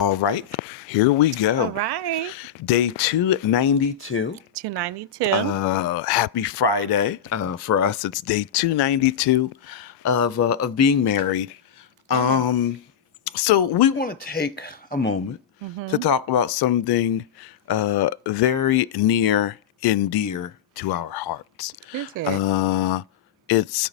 All right, here we All go. right. Day 292. 292. Happy Friday. For us, it's day 292 of being married. Yes. Um, so we want to take a moment to Mm-hmm. talk about something very near and dear to our hearts. Is it? Uh, it's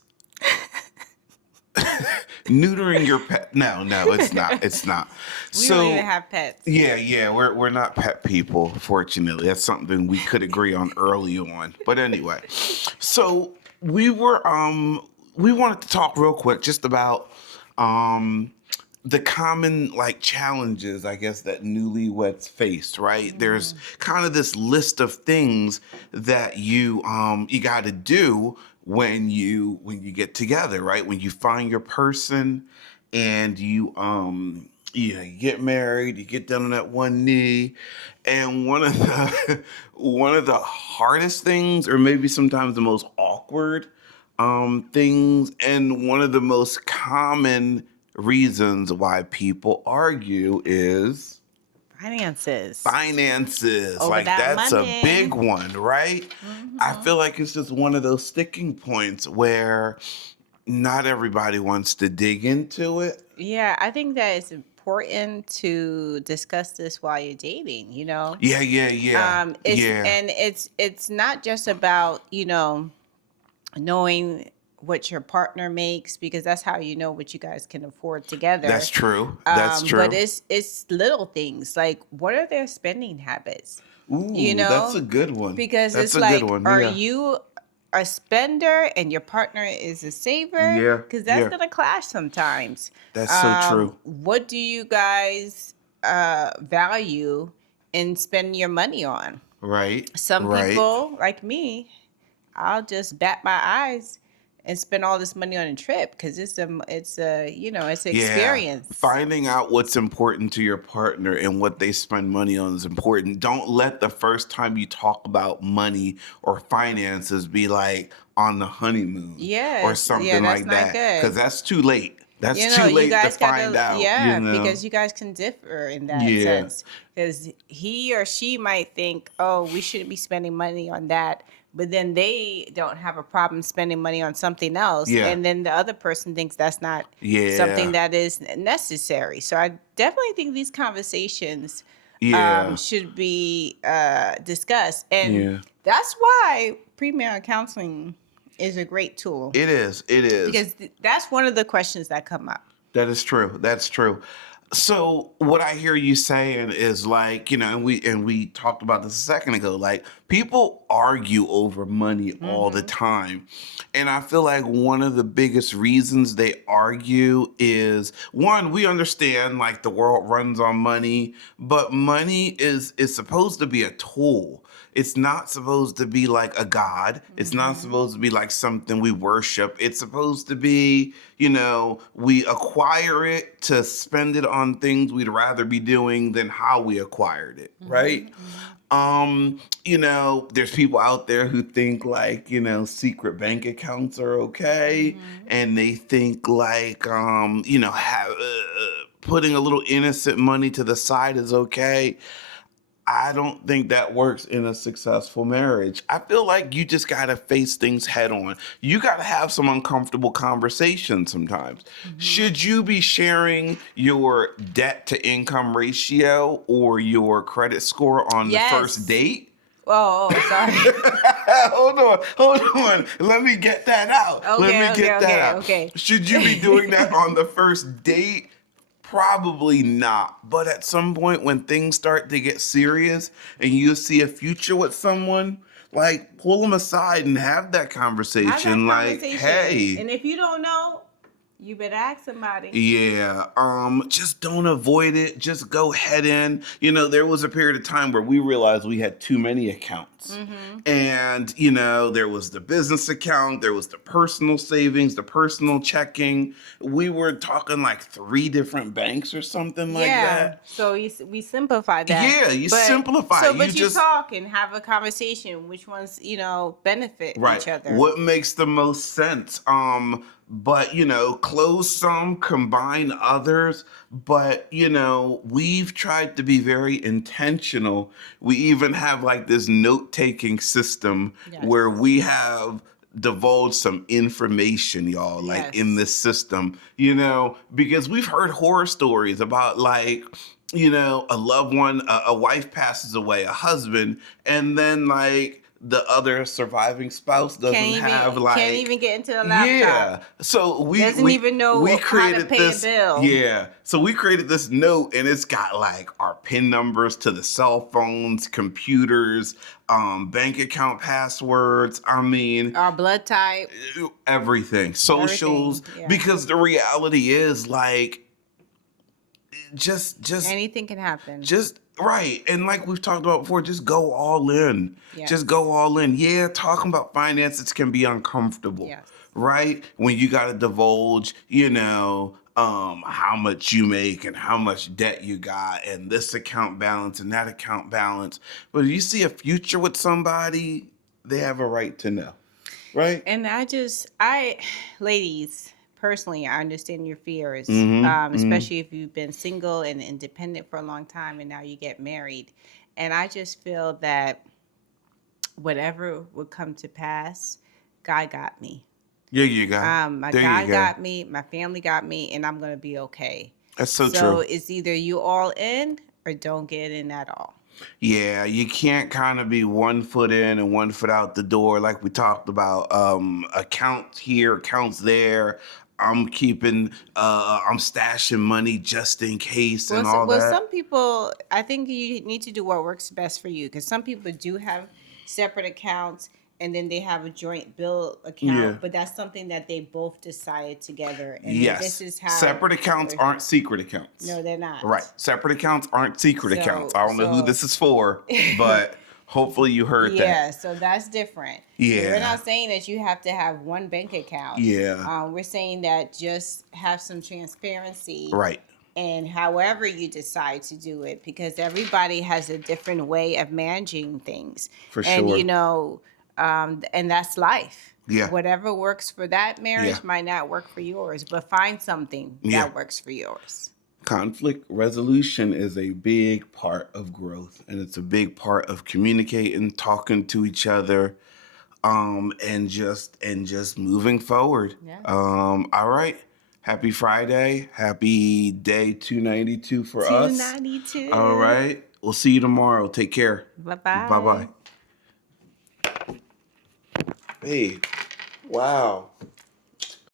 neutering your pet. No, it's not. It's not. We don't even So have pets. yeah, we're not pet people, fortunately. That's something we could agree on early on. But anyway, so we wanted to talk real quick just about um the common like challenges, I guess, that newlyweds face, right? There's Mm. kind of this list of things that you got to do when you get together, right? When you find your person and you get married, you get down on that one knee, and one of the one of the hardest things, or maybe sometimes the most awkward things, and one of the most common reasons why people argue is Finances. finances. Over Like that that's a money. big one, right? I Mm-hmm. feel like it's just one of those sticking points where not everybody wants to dig into it. Yeah, I think that it's important to discuss this while you're dating, Yeah, It's yeah, and it's not just about, knowing what your partner makes, because that's how you know what you guys can afford that's together. true. That's But true. it's little things like, what are their spending habits? You Ooh, that's a know, good one. because That's it's a good like, one. are Yeah, you a spender and your partner is a saver? yeah, Because that's yeah. gonna clash sometimes. That's so true. What do you guys value in spending your money on? Right, Some right. people, like me, I'll just bat my eyes and spend all this money on a trip because it's an Yeah, experience. finding out what's important to your partner and what they spend money on is important. Don't let the first time you talk about money or finances be like on the honeymoon or Yes, yeah, something that's like not that, because good. that's too late. That's too You late to guys find gotta, out, you yeah, know? because you guys can differ in that Yeah, sense. Because he or she might think, oh, we shouldn't be spending money on that. But then they don't have a problem spending money on something else. yeah, And then the other person thinks that's not something yeah, that is necessary. So I definitely think these conversations yeah, should be discussed. And yeah. that's why premarital counseling is a great tool, It is, it is. because that's one of the questions that come up. That is true. That's true. So what I hear you saying is like, and we talked about this a second ago, like people argue over money all the Hmm. time. And I feel like one of the biggest reasons they argue is one, we understand like the world runs on money, but money is supposed to be a tool. It's not supposed to be like a god. It's not Hmm. supposed to be like something we worship. It's supposed to be, we acquire it to spend it on things we'd rather be doing than how we acquired it, right? Hmm. Hmm. There's people out there who think like, secret bank accounts are okay, Hmm. and they think like, putting a little innocent money to the side is okay. I don't think that works in a successful marriage. I feel like you just got to face things head on. You got to have some uncomfortable conversations sometimes. Hmm. Should you be sharing your debt to income ratio or your credit score on the first Yes. date? Sorry. Hold on. Let me get that out. Let me Okay, okay, get that okay, out. okay. Should you be doing that on the first date? Probably not. But at some point, when things start to get serious and you see a future with someone, like pull them aside and have that Have that conversation. Like, conversation. hey, And if you don't know, you better ask somebody. yeah, just don't avoid it. Just go head in. There was a period of time where we realized we had too many accounts. accounts. And, you know, there was the business account, there was the personal savings, the personal checking. We were talking like 3 different banks or something like Yeah. that. So we simplify that. Yeah, you But simplify. You but you just talk and have a conversation. Which ones, benefit right. each other? What makes the most sense? But you know, close some, combine others. But you know, we've tried to be very intentional. We even have like this note-taking system Yes. where we have divulged some information, y'all, like in Yes. this system, you know, because we've heard horror stories about like, you know, a loved one, a wife passes away, a husband, and then like the other surviving spouse doesn't have Can't like even get into the yeah. laptop. So Doesn't even know we how to created pay a this bill. yeah. So we created this note and it's got like our PIN numbers to the cell phones, computers, bank account passwords. I mean, Our blood type. everything, socials, Everything, yeah. because the reality is like just Anything can happen. just right. And like we've talked about before, just go all in. Yes. Just go all in. Yeah, talking about finances can be uncomfortable. Yes. Right? When you gotta divulge, you know, how much you make and how much debt you got and this account balance and that account balance. But if you see a future with somebody, they have a right to know. Right? And ladies, personally, I understand your fears, Mm-hmm. especially if you've been single and independent for a long time and now you get married. And I just feel that whatever would come to pass, God got me. There you go. My There you God go. got me, my family got me, and I'm going to be okay. That's so So true. it's either you all in or don't get in at all. Yeah, you can't kind of be 1 foot in and 1 foot out the door like we talked about. Accounts here, accounts there. I'm stashing money just in case and all Well, that. some people, I think you need to do what works best for you because some people do have separate accounts and then they have a joint bill account, Yeah. but that's something that they both decided together. And then Yes. this is how Separate accounts aren't secret accounts. No, they're not. Right. Separate accounts aren't secret So- accounts. I don't know who so- this is for, but hopefully you heard that. Yeah, so that's different. Yeah. We're not saying that you have to have one bank account. Yeah. We're saying that just have some transparency. Right. And however you decide to do it, because everybody has a different way of managing things. For And, sure. and that's life. Yeah. Whatever works for that marriage Yeah. might not work for yours, but find something Yeah. that works for yours. Conflict resolution is a big part of growth and it's a big part of communicating, talking to each other, and just moving forward. Yes. All right. Happy Friday. Happy day 292 for us. 292. All right. We'll see you tomorrow. Take care. Bye-bye. Bye-bye. Hey. Wow.